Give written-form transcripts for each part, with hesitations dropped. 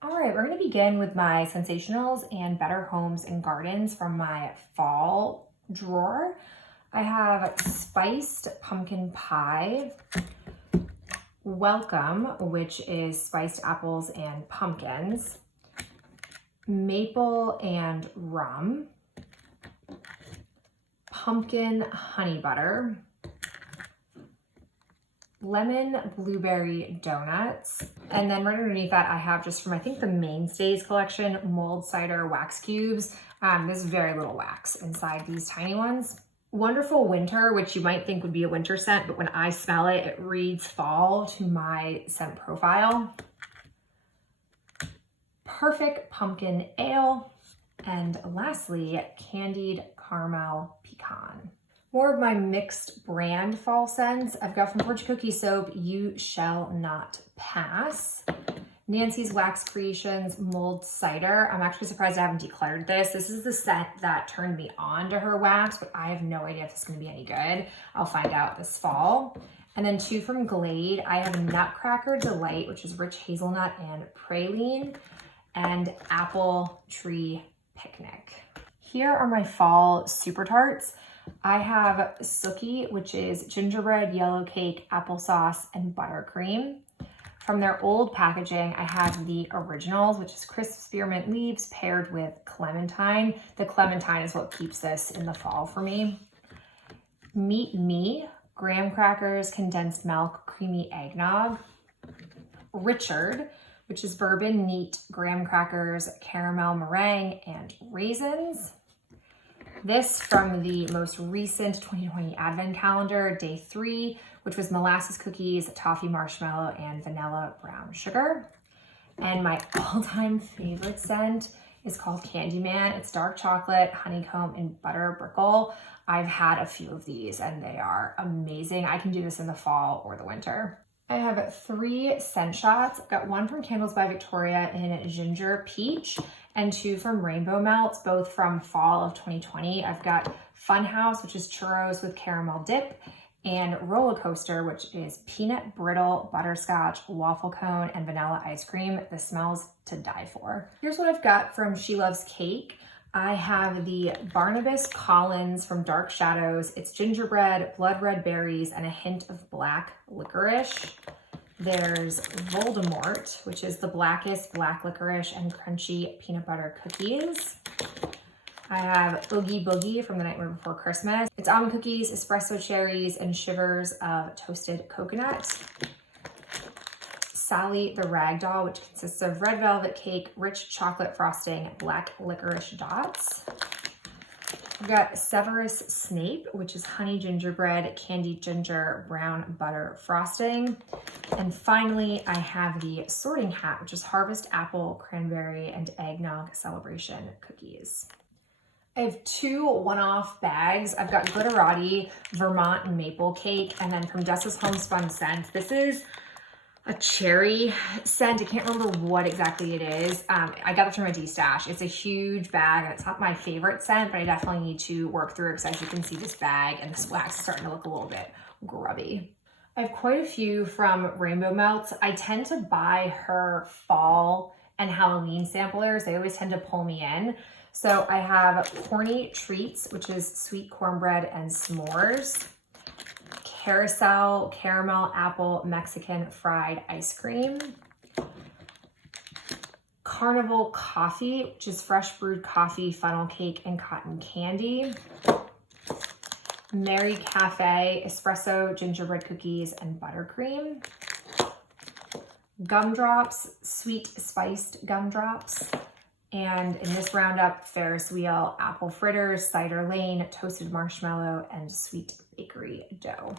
All right, we're going to begin with my Sensationals and Better Homes and Gardens from my fall drawer. I have Spiced Pumpkin Pie, Welcome, which is spiced apples and pumpkins, Maple and Rum, Pumpkin Honey Butter, Lemon Blueberry Donuts, and then right underneath that I have, just from I think the Mainstays collection, Mulled Cider Wax Cubes. There's very little wax inside these tiny ones. Wonderful Winter, which you might think would be a winter scent, but when I smell it, it reads fall to my scent profile. Perfect Pumpkin Ale, and lastly, Candied Caramel Pecan. More of my mixed brand fall scents. I've got from Fortune Cookie Soap, You Shall Not Pass. Nancy's Wax Creations Mulled Cider. I'm actually surprised I haven't declared this. This is the scent that turned me on to her wax, but I have no idea if this is gonna be any good. I'll find out this fall. And then two from Glade. I have Nutcracker Delight, which is rich hazelnut and praline, and Apple Tree Picnic. Here are my fall super tarts. I have Sookie, which is gingerbread, yellow cake, applesauce, and buttercream. From their old packaging, I have the originals, which is crisp spearmint leaves paired with clementine. The clementine is what keeps this in the fall for me. Meet Me, graham crackers, condensed milk, creamy eggnog. Richard, which is bourbon, neat, graham crackers, caramel meringue, and raisins. This from the most recent 2020 Advent Calendar, day 3, which was molasses cookies, toffee marshmallow, and vanilla brown sugar. And my all-time favorite scent is called Candyman. It's dark chocolate, honeycomb, and butter brickle. I've had a few of these and they are amazing. I can do this in the fall or the winter. I have 3 scent shots. I've got one from Candles by Victoria in Ginger Peach and 2 from Rainbow Melts, both from fall of 2020. I've got Funhouse, which is churros with caramel dip, and Roller Coaster, which is peanut brittle, butterscotch, waffle cone, and vanilla ice cream. This smells to die for. Here's what I've got from She Loves Cake. I have the Barnabas Collins from Dark Shadows. It's gingerbread, blood red berries, and a hint of black licorice. There's Voldemort, which is the blackest black licorice and crunchy peanut butter cookies. I have Oogie Boogie from The Nightmare Before Christmas. It's almond cookies, espresso cherries, and shivers of toasted coconut. Sally the Ragdoll, which consists of red velvet cake, rich chocolate frosting, black licorice dots. We've got Severus Snape, which is honey gingerbread, candied ginger, brown butter frosting. And finally, I have the Sorting Hat, which is harvest apple, cranberry, and eggnog celebration cookies. I have 2 one-off bags. I've got Glitterati Vermont Maple Cake, and then from Dessa's Homespun Scents. This is a cherry scent. I can't remember what exactly it is. I got it from a D-stash. It's a huge bag. It's not my favorite scent, but I definitely need to work through it because as you can see, this bag and this wax is starting to look a little bit grubby. I have quite a few from Rainbow Melts. I tend to buy her fall and Halloween samplers. They always tend to pull me in. So I have Horny Treats, which is sweet cornbread and s'mores. Carousel Caramel Apple Mexican Fried Ice Cream. Carnival Coffee, which is fresh brewed coffee, funnel cake, and cotton candy. Mary Cafe Espresso Gingerbread Cookies and Buttercream. Gumdrops, sweet spiced gumdrops. And in this roundup, Ferris Wheel, Apple Fritters, Cider Lane, Toasted Marshmallow, and Sweet Bakery Dough.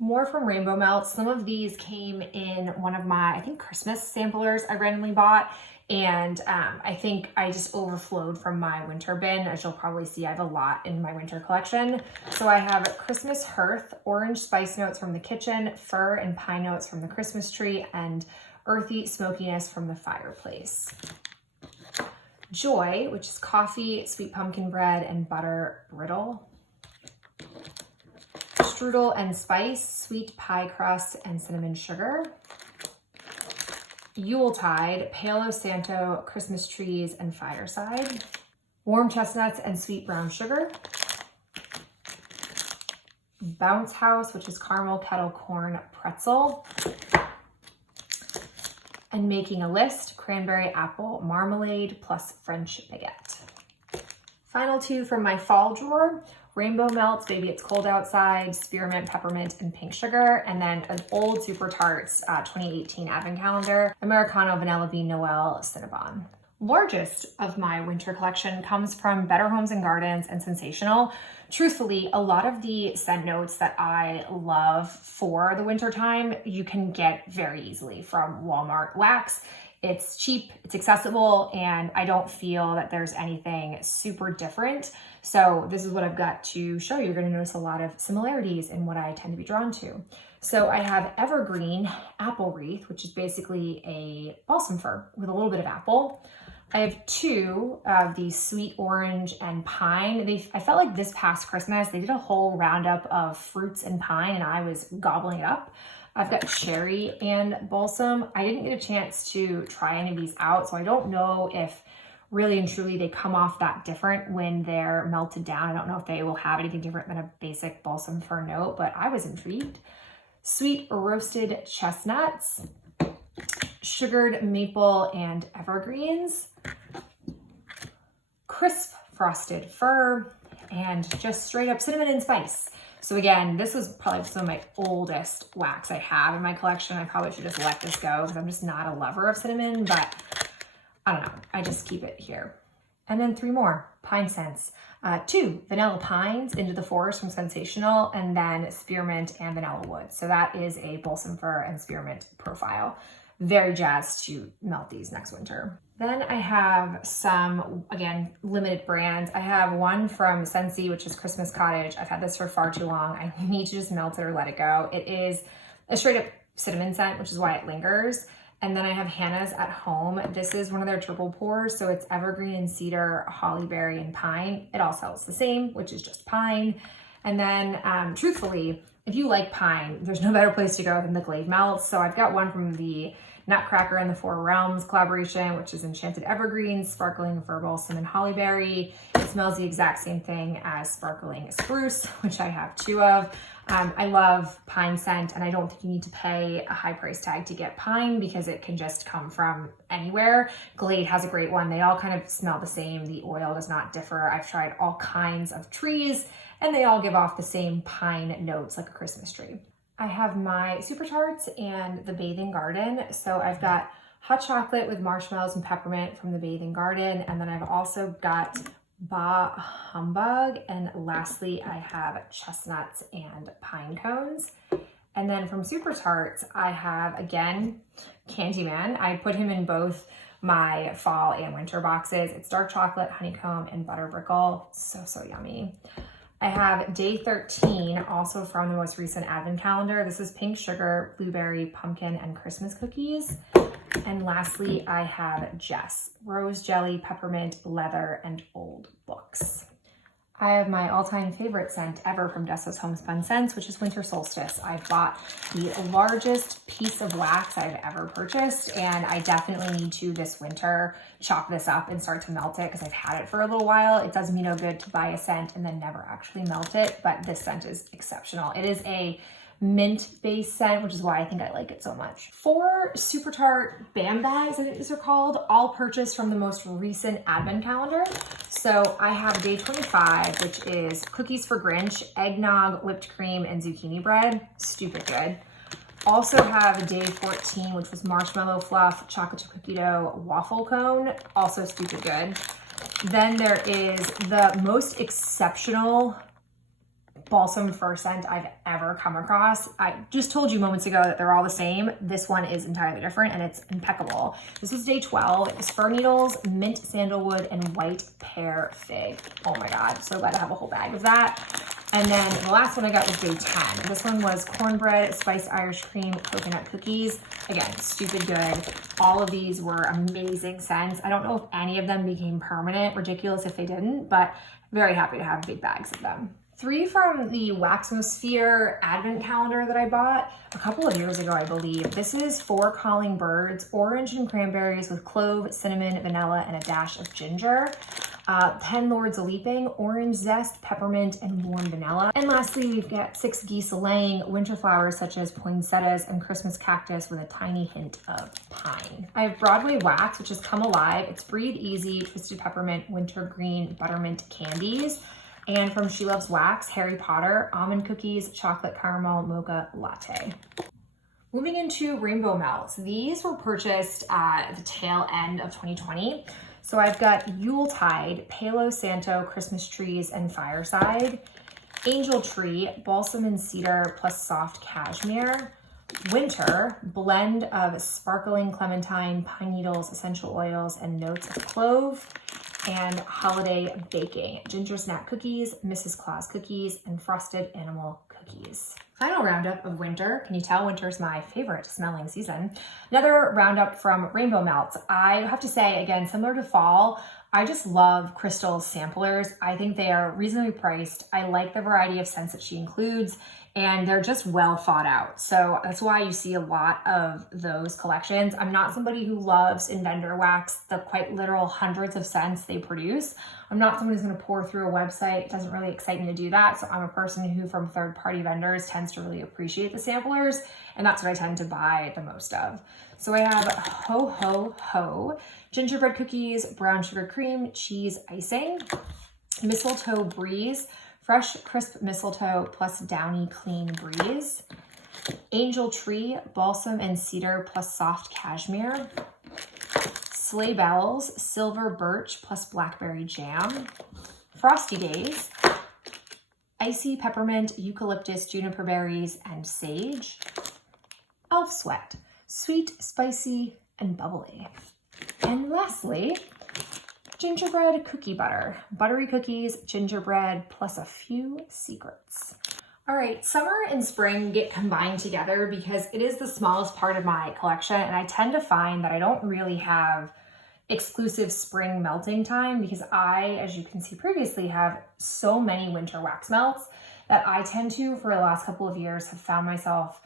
More from Rainbow Melts. Some of these came in one of my, I think, Christmas samplers I randomly bought. And I think I just overflowed from my winter bin. As you'll probably see, I have a lot in my winter collection. So I have Christmas Hearth, orange spice notes from the kitchen, fir and pine notes from the Christmas tree, and earthy smokiness from the fireplace. Joy, which is coffee, sweet pumpkin bread, and butter brittle. Strudel and spice, sweet pie crust, and cinnamon sugar. Yuletide, Palo Santo, Christmas trees, and fireside. Warm chestnuts and sweet brown sugar. Bounce House, which is caramel kettle corn pretzel. And Making a List, cranberry apple marmalade plus French baguette. Final two from my fall drawer, Rainbow Melts, Baby It's Cold Outside, Spearmint, Peppermint, and Pink Sugar, and then an old Super Tarts 2018 Advent Calendar, Americano, Vanilla Bean, Noel, Cinnabon. Largest of my winter collection comes from Better Homes and Gardens and Sensational. Truthfully, a lot of the scent notes that I love for the winter time, you can get very easily from Walmart wax. It's cheap, it's accessible, and I don't feel that there's anything super different. So this is what I've got to show you. You're gonna notice a lot of similarities in what I tend to be drawn to. So I have Evergreen Apple Wreath, which is basically a balsam fir with a little bit of apple. I have two of these Sweet Orange and Pine. I felt like this past Christmas, they did a whole roundup of fruits and pine and I was gobbling it up. I've got Cherry and Balsam. I didn't get a chance to try any of these out, so I don't know if really and truly they come off that different when they're melted down. I don't know if they will have anything different than a basic balsam fir note, but I was intrigued. Sweet Roasted Chestnuts, Sugared Maple and Evergreens, Crisp Frosted Fir, and just straight up cinnamon and spice. So again, this was probably some of my oldest wax I have in my collection. I probably should just let this go because I'm just not a lover of cinnamon, but I don't know, I just keep it here. And then three more pine scents. Two Vanilla Pines, Into the Forest from Sensational, and then Spearmint and Vanilla Wood. So that is a balsam fir and spearmint profile. Very jazzed to melt these next winter. Then I have some, again, limited brands. I have one from Scentsy, which is Christmas Cottage. I've had this for far too long. I need to just melt it or let it go. It is a straight up cinnamon scent, which is why it lingers. And then I have Hannah's at Home. This is one of their triple pours. So it's evergreen and cedar, holly berry, and pine. It all sells the same, which is just pine. And then truthfully, if you like pine, there's no better place to go than the Glade Melts. So I've got one from the Nutcracker and the Four Realms collaboration, which is Enchanted Evergreen, Sparkling Fir Balsam, and Hollyberry. It smells the exact same thing as Sparkling Spruce, which I have two of. I love pine scent, and I don't think you need to pay a high price tag to get pine because it can just come from anywhere. Glade has a great one. They all kind of smell the same. The oil does not differ. I've tried all kinds of trees, and they all give off the same pine notes like a Christmas tree. I have my Super Tarts and the Bathing Garden. So I've got hot chocolate with marshmallows and peppermint from the Bathing Garden, and then I've also got Bah Humbug, and lastly I have chestnuts and pine cones. And then from Super Tarts I have, again, Candyman. I put him in both my fall and winter boxes. It's dark chocolate, honeycomb, and butter brickle. So yummy. I have Day 13, also from the most recent Advent Calendar. This is Pink Sugar, Blueberry, Pumpkin, and Christmas Cookies. And lastly, I have Jess, Rose Jelly, Peppermint, Leather, and Old Books. I have my all-time favorite scent ever from Dessa's Homespun Scents, which is Winter Solstice. I bought the largest piece of wax I've ever purchased, and I definitely need to this winter chop this up and start to melt it because I've had it for a little while. It does me no good to buy a scent and then never actually melt it, but this scent is exceptional. It is a mint-based scent, which is why I think I like it so much. 4 Super Tart Bam Bags, I think these are called, all purchased from the most recent Advent Calendar. So I have Day 25, which is Cookies for Grinch, Eggnog, Whipped Cream, and Zucchini Bread. Stupid good. Also have Day 14, which was Marshmallow Fluff, Chocolate Chip Cookie Dough, Waffle Cone. Also stupid good. Then there is the most exceptional balsam fir scent I've ever come across. I just told you moments ago that they're all the same. This one is entirely different and it's impeccable. This is Day 12. It was fir needles, mint sandalwood, and white pear fig. Oh my God, so glad to have a whole bag of that. And then the last one I got was Day 10. This one was cornbread, spiced Irish cream, coconut cookies. Again, stupid good. All of these were amazing scents. I don't know if any of them became permanent. Ridiculous if they didn't, but very happy to have big bags of them. 3 from the Waxmosphere advent calendar that I bought a couple of years ago, I believe. This is 4 calling birds, orange and cranberries with clove, cinnamon, vanilla, and a dash of ginger. 10 Lords of Leaping, orange zest, peppermint, and warm vanilla. And lastly, we've got 6 geese laying, winter flowers such as poinsettias and Christmas cactus with a tiny hint of pine. I have Broadway wax, which has come alive. It's Breathe Easy, twisted peppermint, wintergreen, buttermint candies. And from She Loves Wax, Harry Potter, almond cookies, chocolate caramel, mocha latte. Moving into rainbow melts. These were purchased at the tail end of 2020. So I've got Yuletide, Palo Santo, Christmas trees, and fireside. Angel Tree, balsam and cedar plus soft cashmere. Winter, blend of sparkling clementine, pine needles, essential oils, and notes of clove. And holiday baking, ginger snap cookies, Mrs. Claus cookies, and frosted animal cookies. Final roundup of winter. Can you tell winter's my favorite smelling season? Another roundup from Rainbow Melts. I have to say, again, similar to fall, I just love Crystal's samplers. I think they are reasonably priced. I like the variety of scents that she includes, and they're just well thought out. So that's why you see a lot of those collections. I'm not somebody who loves in vendor wax, the quite literal hundreds of scents they produce. I'm not someone who's gonna pour through a website. It doesn't really excite me to do that. So I'm a person who from third-party vendors tends to really appreciate the samplers, and that's what I tend to buy the most of. So I have Ho Ho Ho, gingerbread cookies, brown sugar cream, cheese icing, mistletoe breeze, fresh crisp mistletoe plus downy clean breeze, Angel Tree, balsam and cedar plus soft cashmere, Sleigh Bells, silver birch plus blackberry jam, Frosty Days, icy peppermint, eucalyptus, juniper berries, and sage, Elf Sweat, sweet, spicy, and bubbly. And lastly, gingerbread cookie butter, buttery cookies, gingerbread, plus a few secrets. All right, summer and spring get combined together because it is the smallest part of my collection, and I tend to find that I don't really have exclusive spring melting time because I, as you can see previously, have so many winter wax melts that I tend to, for the last couple of years, have found myself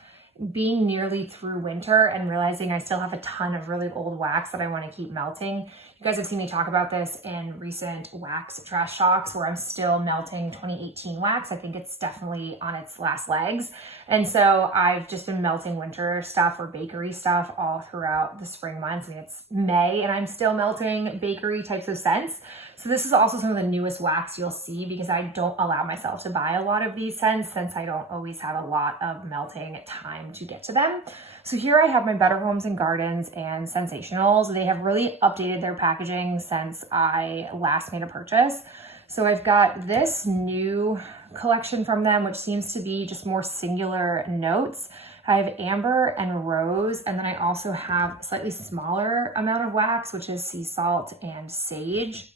being nearly through winter and realizing I still have a ton of really old wax that I want to keep melting. You guys have seen me talk about this in recent wax trash talks where I'm still melting 2018 wax. I think it's definitely on its last legs. And so I've just been melting winter stuff or bakery stuff all throughout the spring months. I mean, it's May and I'm still melting bakery types of scents. So this is also some of the newest wax you'll see because I don't allow myself to buy a lot of these scents since I don't always have a lot of melting time to get to them. So here I have my Better Homes and Gardens and Scentsationals. They have really updated their packaging since I last made a purchase. So I've got this new collection from them, which seems to be just more singular notes. I have amber and rose, and then I also have a slightly smaller amount of wax, which is sea salt and sage.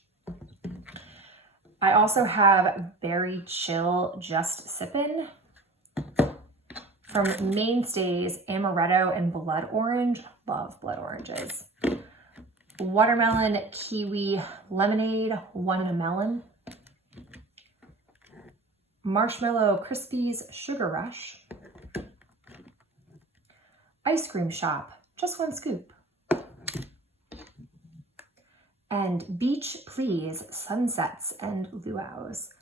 I also have Berry Chill Just Sippin'. From Mainstays, Amaretto and Blood Orange. Love blood oranges. Watermelon, Kiwi, Lemonade, One in a Melon. Marshmallow Krispies, Sugar Rush. Ice Cream Shop, Just One Scoop. And Beach Please, Sunsets and Luau's.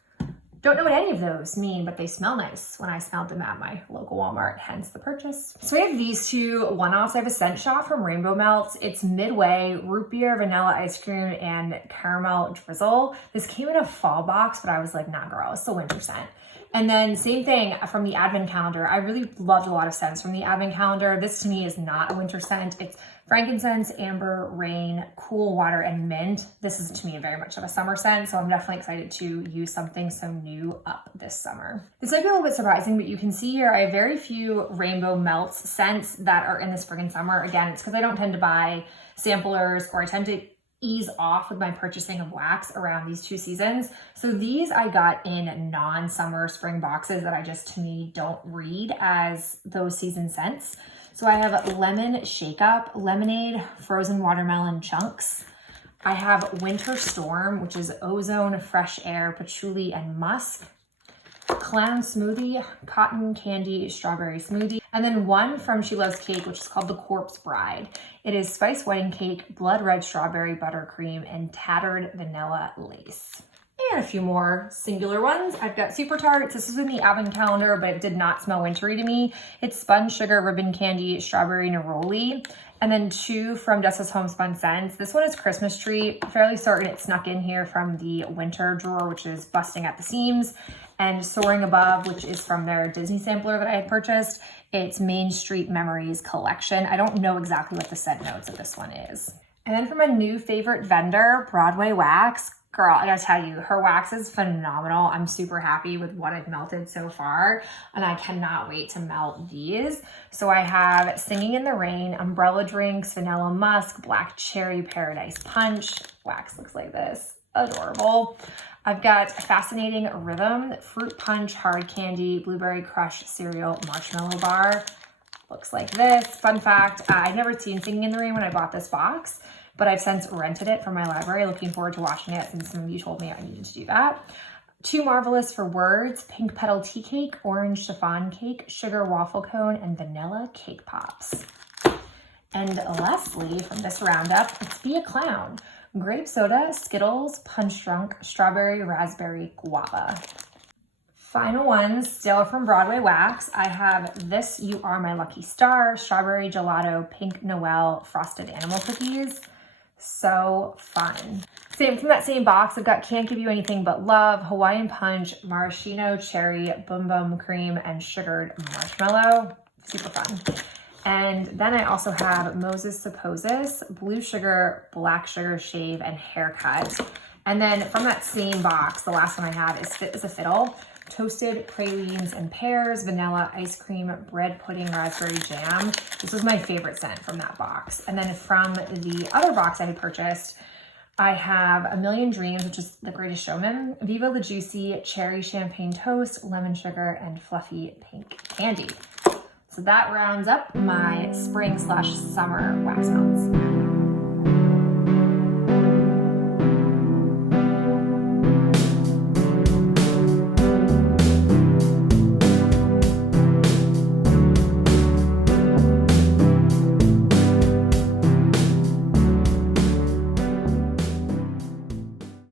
Don't know what any of those mean, but they smell nice when I smelled them at my local Walmart, hence the purchase. So I have these two one-offs. I have a scent shot from Rainbow Melts. It's Midway, root beer, vanilla ice cream, and caramel drizzle. This came in a fall box, but I was like, nah girl, it's the winter scent. And then same thing from the advent calendar. I really loved a lot of scents from the advent calendar. This to me is not a winter scent. It's frankincense, amber, rain, cool water, and mint. This is to me very much of a summer scent, so I'm definitely excited to use something so new up this summer. This might be a little bit surprising, but you can see here I have very few Rainbow Melts scents that are in the spring and summer. Again, it's because I don't tend to buy samplers, or I tend to ease off with my purchasing of wax around these two seasons. So these I got in non-summer spring boxes that I just, to me, don't read as those season scents. So I have Lemon Shake Up, Lemonade, Frozen Watermelon Chunks. I have Winter Storm, which is ozone, fresh air, patchouli, and musk. Clown Smoothie, Cotton Candy Strawberry Smoothie, and then one from She Loves Cake, which is called the Corpse Bride. It is Spice Wedding Cake, Blood Red Strawberry Buttercream, and Tattered Vanilla Lace. And a few more singular ones. I've got Super Tarts. This is in the advent calendar, but it did not smell wintry to me. It's Spun Sugar Ribbon Candy Strawberry Neroli. And then two from Justice Homespun Scents. This one is Christmas Tree. Fairly certain it snuck in here from the winter drawer, which is busting at the seams. And Soaring Above, which is from their Disney sampler that I had purchased. It's Main Street Memories collection. I don't know exactly what the scent notes of this one is. And then from a new favorite vendor, Broadway Wax. Girl, I gotta tell you, her wax is phenomenal. I'm super happy with what I've melted so far, and I cannot wait to melt these. So I have Singing in the Rain, Umbrella Drinks, Vanilla Musk, Black Cherry Paradise Punch. Wax looks like this. Adorable. I've got Fascinating Rhythm, Fruit Punch, Hard Candy, Blueberry Crush Cereal Marshmallow Bar. Looks like this. Fun fact, I'd never seen Singing in the Rain when I bought this box, but I've since rented it from my library. Looking forward to watching it since some of you told me I needed to do that. Too Marvelous for Words, Pink Petal Tea Cake, Orange Chiffon Cake, Sugar Waffle Cone, and Vanilla Cake Pops. And lastly, from this roundup, it's Be a Clown. Grape Soda, Skittles, Punch Drunk, Strawberry Raspberry Guava. Final ones, still from Broadway Wax. I have this You Are My Lucky Star, Strawberry Gelato, Pink Noel, Frosted Animal Cookies. So fun. Same from that same box, I've got Can't Give You Anything But Love, Hawaiian Punch, Maraschino Cherry, Boom Boom Cream, and Sugared Marshmallow. Super fun. And then I also have Moses Supposes, Blue Sugar, Black Sugar Shave, and Haircut. And then from that same box, the last one I have is Fit as a Fiddle, Toasted Pralines and Pears, Vanilla Ice Cream, Bread Pudding, Raspberry Jam. This was my favorite scent from that box. And then from the other box I had purchased, I have A Million Dreams, which is The Greatest Showman, Viva La Juicy, Cherry Champagne Toast, Lemon Sugar, and Fluffy Pink Candy. So that rounds up my spring/summer wax melts.